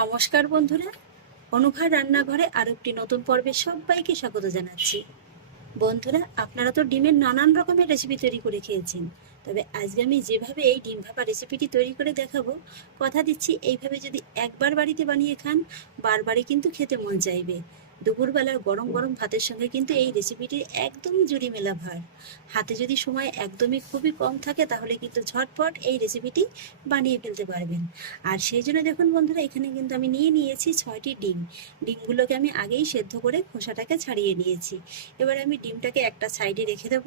নমস্কার বন্ধুরা, অনুভা রান্নাঘরে আরো একটি নতুন পর্বে সবাইকে স্বাগত জানাচ্ছি। বন্ধুরা, আপনারা তো ডিমের নানান রকমের রেসিপি তৈরি করে খেয়েছেন, তবে আজকে আমি যেভাবে এই ডিম ভাপা রেসিপিটি তৈরি করে দেখাবো, কথা দিচ্ছি এইভাবে যদি একবার বাড়িতে বানিয়ে খান, বারবারই কিন্তু খেতে মন চাইবে। দুপুরবেলার গরম গরম ভাতের সঙ্গে কিন্তু এই রেসিপিটি একদম জুড়ি মেলা ভার। হাতে যদি সময় একদমই খুবই কম থাকে তাহলে কিন্তু ঝটপট এই রেসিপিটি বানিয়ে ফেলতে পারবেন। আর সেই জন্য দেখুন বন্ধুরা, এখানে কিন্তু আমি নিয়ে নিয়েছি 6টি ডিম। ডিমগুলোকে আমি আগেই সেদ্ধ করে খোসাটাকে ছাড়িয়ে নিয়েছি। এবার আমি ডিমটাকে একটা সাইডে রেখে দেব।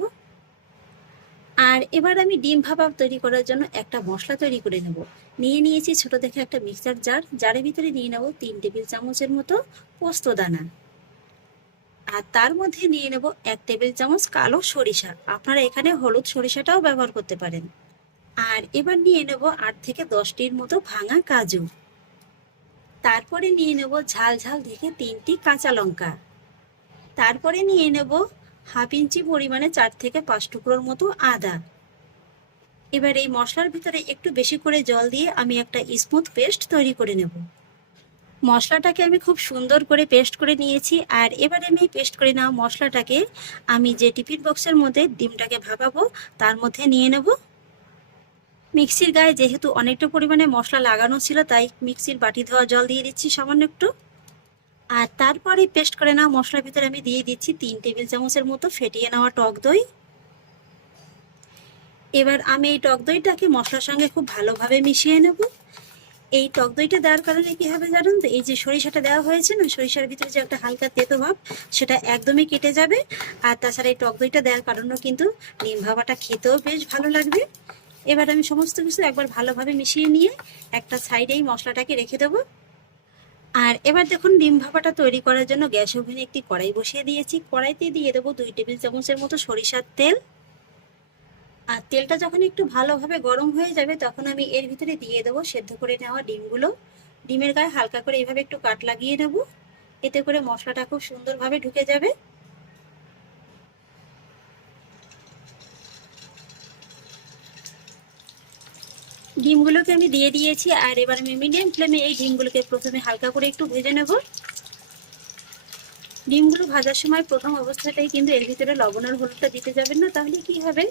আর এবার আমি ডিম ভাপা তৈরি করার জন্য একটা মশলা তৈরি করে নেব। নিয়ে নিয়েছি ছোট দেখে একটা মিক্সার জার, জারের ভিতরে নিয়ে নেব 3 টেবিল চামচের মতো পোস্ত দানা। আর তার মধ্যে নিয়ে নেব 1 টেবিল চামচ কালো সরিষা, আপনারা এখানে হলুদ সরিষাটাও ব্যবহার করতে পারেন। আর এবার নিয়ে নেব 8 থেকে 10টির মতো ভাঙা কাজু। তারপরে নিয়ে নেব ঝাল ঝাল দেখে 3টি কাঁচা লঙ্কা। তারপরে নিয়ে নেব হাফ ইঞ্চি পরিমাণে 4 থেকে 5 টুকরোর মতো আদা। এবার এই মশলার ভিতরে একটু বেশি করে জল দিয়ে আমি একটা স্মুথ পেস্ট তৈরি করে নেব। মশলাটাকে আমি খুব সুন্দর করে পেস্ট করে নিয়েছি। আর এবার আমি পেস্ট করে নেওয়া মশলাটাকে আমি যে টিফিন বক্সের মধ্যে ডিমটাকে ভাপাবো তার মধ্যে নিয়ে নেব। মিক্সির গায়ে যেহেতু অনেকটা পরিমাণে মশলা লাগানো ছিল, তাই মিক্সির বাটি ধোয়া জল দিয়ে দিচ্ছি সামান্য একটু। আর তারপরে পেস্ট করে নেওয়া মশলার ভিতরে আমি দিয়ে দিচ্ছি 3 টেবিল চামচের মতো ফেটিয়ে নেওয়া টক দই। এবার আমি এই টক দইটাকে মশলার সঙ্গে খুব ভালোভাবে মিশিয়ে নেব। এই টক দইটা দেওয়ার কারণে কি হবে জানেন তো, এই যে সরিষাটা দেওয়া হয়েছে না, সরিষার ভিতরে যে একটা হালকা তেতো ভাব সেটা একদমই কেটে যাবে। আর তাছাড়া এই টক দইটা দেওয়ার কারণেও কিন্তু ডিম ভাপাটা খেতেও বেশ ভালো লাগবে। এবার আমি সমস্ত কিছু একবার ভালোভাবে মিশিয়ে নিয়ে একটা সাইডে এই মশলাটাকে রেখে দেবো। আর এবার দেখুন, ডিম ভাপাটা তৈরি করার জন্য গ্যাস ওভেনে একটি কড়াই বসিয়ে দিয়েছি। কড়াইতে দিয়ে দেবো 2 টেবিল চামচের মতো সরিষার তেল। আর তেলটা যখন একটু ভালোভাবে গরম হয়ে যাবে তখন আমি এর ভিতরে দিয়ে দেবো সেদ্ধ করে নেওয়া ডিমগুলো। ডিমের গায়ে হালকা করে এইভাবে একটু কাট লাগিয়ে নেব, এতে করে মশলাটা খুব সুন্দরভাবে ঢুকে যাবে। ডিমগুলোকে আমি দিয়ে দিয়েছি। আর এবার আমি মিডিয়াম ফ্লেমে এই ডিমগুলোকে প্রথমে হালকা করে একটু ভেজে নেব। ডিমগুলো ভাজার সময় প্রথম অবস্থাতেই কিন্তু এর ভিতরে লবণ আর হলুদটা দিতে যাবেন না, তাহলে কি হবে,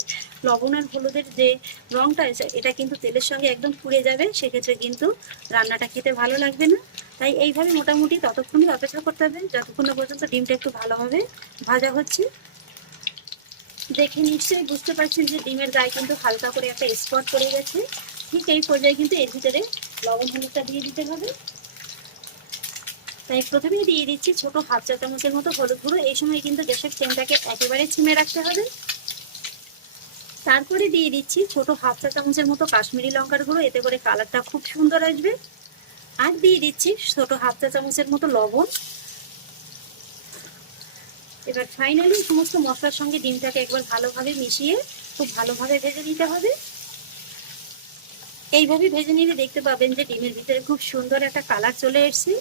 লবণ আর হলুদের যে রংটা আছে এটা কিন্তু তেলের সঙ্গে একদম পুড়ে যাবে, সেক্ষেত্রে কিন্তু রান্নাটা খেতে ভালো লাগবে না। তাই এইভাবে মোটামুটি ততক্ষণই অপেক্ষা করতে হবে যতক্ষণ না পর্যন্ত ডিমটা একটু ভালোভাবে ভাজা হচ্ছে। দেখে নিশ্চয়ই বুঝতে পারছেন যে ডিমের গায়ে কিন্তু হালকা করে একটা স্পট পড়ে গেছে। ঠিক এই পর্যায়ে কিন্তু এর ভিতরে লবণ হলুদটা দিয়ে দিতে হবে। তাই প্রথমেই দিয়ে দিচ্ছি ছোট হাফ চা চামচের মতো হলুদ গুঁড়ো। এই সময় কিন্তু গ্যাসের ফ্লেমটাকে একেবারে ছিমে রাখতে হবে। তারপরে দিয়ে দিচ্ছি ছোট হাফ চা চামচের মতো কাশ্মীরি লঙ্কার গুঁড়ো, এতে করে কালারটা খুব সুন্দর আসবে। আর দিয়ে দিচ্ছি ছোট হাফ চা চামচের মতো লবণ। এবার ফাইনালি সমস্ত মশলার সঙ্গে ডিমটাকে একবার ভালোভাবে মিশিয়ে খুব ভালোভাবে ভেজে নিতে হবে। এইভাবে ভেজে নিলে দেখতে পাবেন যে ডিমের ভিতরে খুব সুন্দর একটা কালার চলে এসেছে।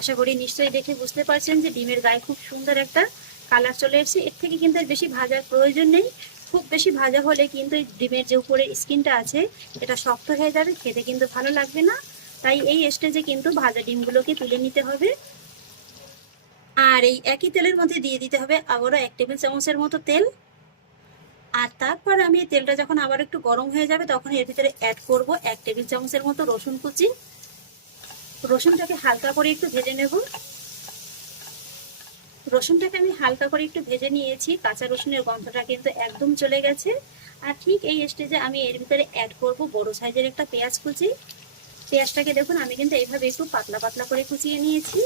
আশা করি নিশ্চয়ই দেখে বুঝতে পারছেন যে ডিমের গায়ে খুব সুন্দর একটা কালার চলে এসেছে। এর থেকে কিন্তু বেশি ভাজার প্রয়োজন নেই। খুব বেশি ভাজা হলে কিন্তু ডিমের যে উপরে স্কিনটা আছে এটা শক্ত হয়ে যাবে, খেতে কিন্তু ভালো লাগবে না। তাই এই স্টেজে কিন্তু ভাজা ডিমগুলোকে তুলে নিতে হবে। আর এই একই তেলের মধ্যে দিয়ে দিতে হবে আবারও 1 টেবিল চামচের মতো তেল। আর তারপর আমি তেলটা যখন আবার একটু গরম হয়ে যাবে তখন এর ভিতরে অ্যাড করব 1 টেবিল চামচের মতো রসুন কুচি। রসুনটাকে হালকা করে একটু ভেজে নেব। রসুনটাকে আমি হালকা করে একটু ভেজে নিয়েছি, কাঁচা রসুনের গন্ধটা কিন্তু একদম চলে গেছে। আর ঠিক এই স্টেজে আমি এর ভিতরে অ্যাড করব বড় সাইজের একটা পেঁয়াজ কুচি। পেঁয়াজটাকে দেখুন আমি কিন্তু এইভাবে একটু পাতলা পাতলা করে কুচিয়ে নিয়েছি।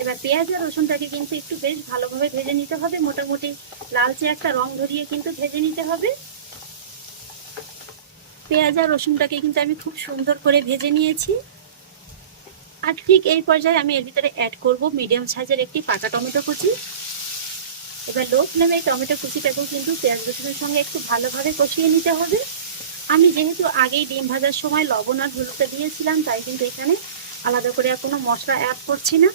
এবার পেঁয়াজ আর রসুনটাকে কিন্তু একটু বেশ ভালোভাবে ভেজে নিতে হবে, মোটামুটি লালচে একটা রং ধরিয়ে কিন্তু ভেজে নিতে হবে। পেঁয়াজ আর রসুনটাকে কিন্তু আমি খুব সুন্দর করে ভেজে নিয়েছি। আর ঠিক এই পর্যায়ে আমি এর ভিতরে অ্যাড করব মিডিয়াম সাইজের একটি পাকা টমেটো কুচি। এবার লো ফ্লেমে টমেটো কুচিটাকেও কিন্তু পেঁয়াজ রসুনের সঙ্গে একটু ভালোভাবে কষিয়ে নিতে হবে। আমি যেহেতু আগেই ডিম ভাজার সময় লবণ আর হলুদটা দিয়েছিলাম, তাই কিন্তু এখানে আলাদা করে আর কোনো মশলা অ্যাড করছি না।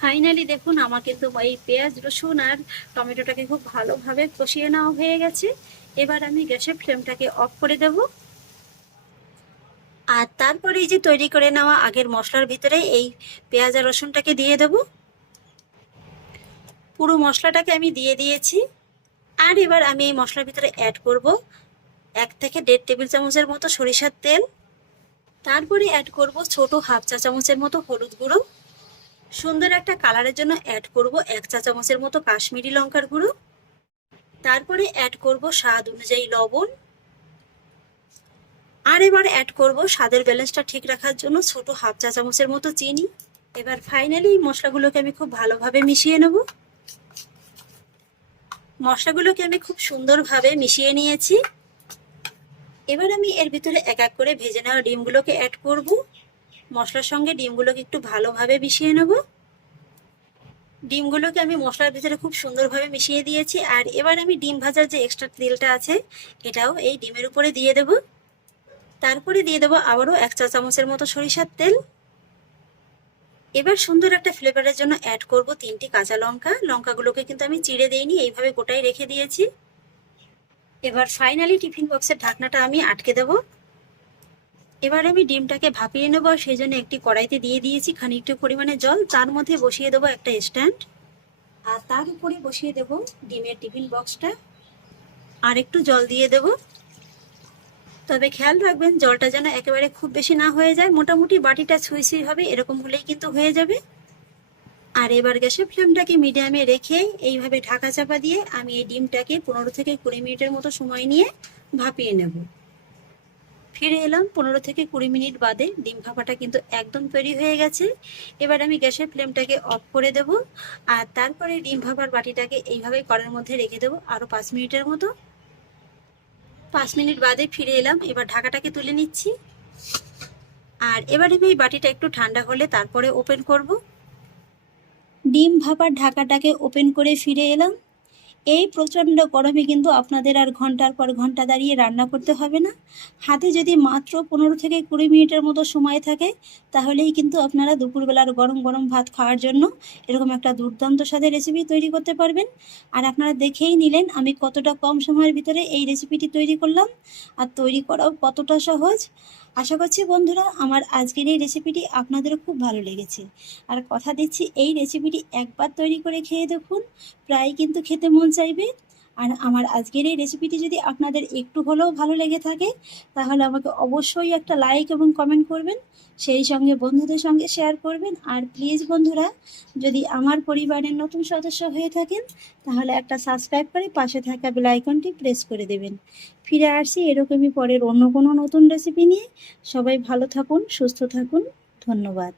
ফাইনালি দেখুন আমার কিন্তু এই পেঁয়াজ রসুন আর টমেটোটাকে খুব ভালোভাবে কষিয়ে নেওয়া হয়ে গেছে। এবার আমি গ্যাসের ফ্লেমটাকে অফ করে দেব। আর তারপরে এই যে তৈরি করে নেওয়া আগের মশলার ভিতরে এই পেঁয়াজ আর রসুনটাকে দিয়ে দেব। পুরো মশলাটাকে আমি দিয়ে দিয়েছি। আর এবার আমি এই মশলার ভিতরে অ্যাড করব 1 থেকে 1.5 টেবিল চামচের মতো সরিষার তেল। তারপরে অ্যাড করব ছোট হাফ চা চামচের মতো হলুদ গুঁড়ো। সুন্দর একটা কালারের জন্য অ্যাড করব 1 চা চামচের মতো কাশ্মীরি লঙ্কার গুঁড়ো। তারপরে অ্যাড করব স্বাদ অনুযায়ী লবণ। আর এবার অ্যাড করব স্বাদের ব্যালেন্সটা ঠিক রাখার জন্য ছোট হাফ চা চামচের মতো চিনি। এবার ফাইনালি মশলাগুলোকে আমি খুব ভালোভাবে মিশিয়ে নেব। মশলাগুলোকে আমি খুব সুন্দরভাবে মিশিয়ে নিয়েছি। এবার আমি এর ভিতরে এক এক করে ভেজে নেওয়া ডিমগুলোকে অ্যাড করব। মশলার সঙ্গে ডিমগুলোকে একটু ভালোভাবে মিশিয়ে নেব। ডিমগুলোকে আমি মশলার ভিতরে খুব সুন্দরভাবে মিশিয়ে দিয়েছি। আর এবার আমি ডিম ভাজার যে এক্সট্রা তেলটা আছে এটাও এই ডিমের উপরে দিয়ে দেব। তারপরে দিয়ে দেবো আবারও 1 চা চামচের মতো সরিষার তেল। এবার সুন্দর একটা ফ্লেভারের জন্য অ্যাড করব 3টি কাঁচা লঙ্কা। লঙ্কাগুলোকে কিন্তু আমি চিড়ে দেইনি, এইভাবে গোটাই রেখে দিয়েছি। এবার ফাইনালি টিফিন বক্সের ঢাকনাটা আমি আটকে দেব। এবার আমি ডিমটাকে ভাপিয়ে নেব, সেই জন্য একটি কড়াইতে দিয়ে দিয়েছি খানিকটা পরিমাণে জল। তার মধ্যে বসিয়ে দেবো একটা স্ট্যান্ড, আর তার উপরে বসিয়ে দেব ডিমের টিফিন বক্সটা। আর একটু জল দিয়ে দেব। তবে খেয়াল রাখবেন জলটা যেন একেবারে খুব বেশি না হয়ে যায়, মোটামুটি বাটিটা ছুঁই ছুঁই হবে এরকম হলেই কিন্তু হয়ে যাবে। আর এবার গ্যাসের ফ্লেমটাকে মিডিয়ামে রেখে এইভাবে ঢাকা চাপা দিয়ে আমি এই ডিমটাকে 15 থেকে 20 মিনিটের মতো সময় নিয়ে ভাপিয়ে নেব। ফিরে এলাম 15 থেকে 20 মিনিট বাদে। ডিম ভাপাটা কিন্তু একদম তৈরি হয়ে গেছে। এবার আমি গ্যাসের ফ্লেমটাকে অফ করে দেব। আর তারপরে ডিম ভাপার বাটিটাকে এইভাবে কড়াইয়ের মধ্যে রেখে দেবো আরও 5 মিনিটের মতো। 5 মিনিট বাদে ফিরে এলাম। এবার ঢাকাটাকে তুলে নিচ্ছি। আর এবার আমি এই বাটিটা একটু ঠান্ডা হলে তারপরে ওপেন করব। ডিম ভাপার ঢাকাটাকে ওপেন করে ফিরে এলাম। এই প্রচণ্ড গরমে কিন্তু আপনাদের আর ঘন্টার পর ঘন্টা দাঁড়িয়ে রান্না করতে হবে না। হাতে যদি মাত্র 15 থেকে 20 মিনিটের মতো সময় থাকে তাহলেই কিন্তু আপনারা দুপুরবেলার গরম গরম ভাত খাওয়ার জন্য এরকম একটা দুর্দান্ত স্বাদের রেসিপি তৈরি করতে পারবেন। আর আপনারা দেখেই নিলেন আমি কতটা কম সময়ের ভিতরে এই রেসিপিটি তৈরি করলাম, আর তৈরি করাও কতটা সহজ। আশা করছি বন্ধুরা আমার আজকের এই রেসিপিটি আপনাদেরও খুব ভালো লেগেছে। আর কথা দিচ্ছি এই রেসিপিটি একবার তৈরি করে খেয়ে দেখুন, প্রায় কিন্তু খেতে মন চাইবে। আর আমার আজকের এই রেসিপিটি যদি আপনাদের একটু হলেও ভালো লেগে থাকে তাহলে আমাকে অবশ্যই একটা লাইক এবং কমেন্ট করবেন, সেই সঙ্গে বন্ধুদের সঙ্গে শেয়ার করবেন। আর প্লিজ বন্ধুরা যদি আমার পরিবারের নতুন সদস্য হয়ে থাকেন তাহলে একটা সাবস্ক্রাইব করে পাশে থাকা বেল আইকনটি প্রেস করে দেবেন। ফিরে আসছি এরকমই পরের অন্য কোনো নতুন রেসিপি নিয়ে। সবাই ভালো থাকুন, সুস্থ থাকুন, ধন্যবাদ।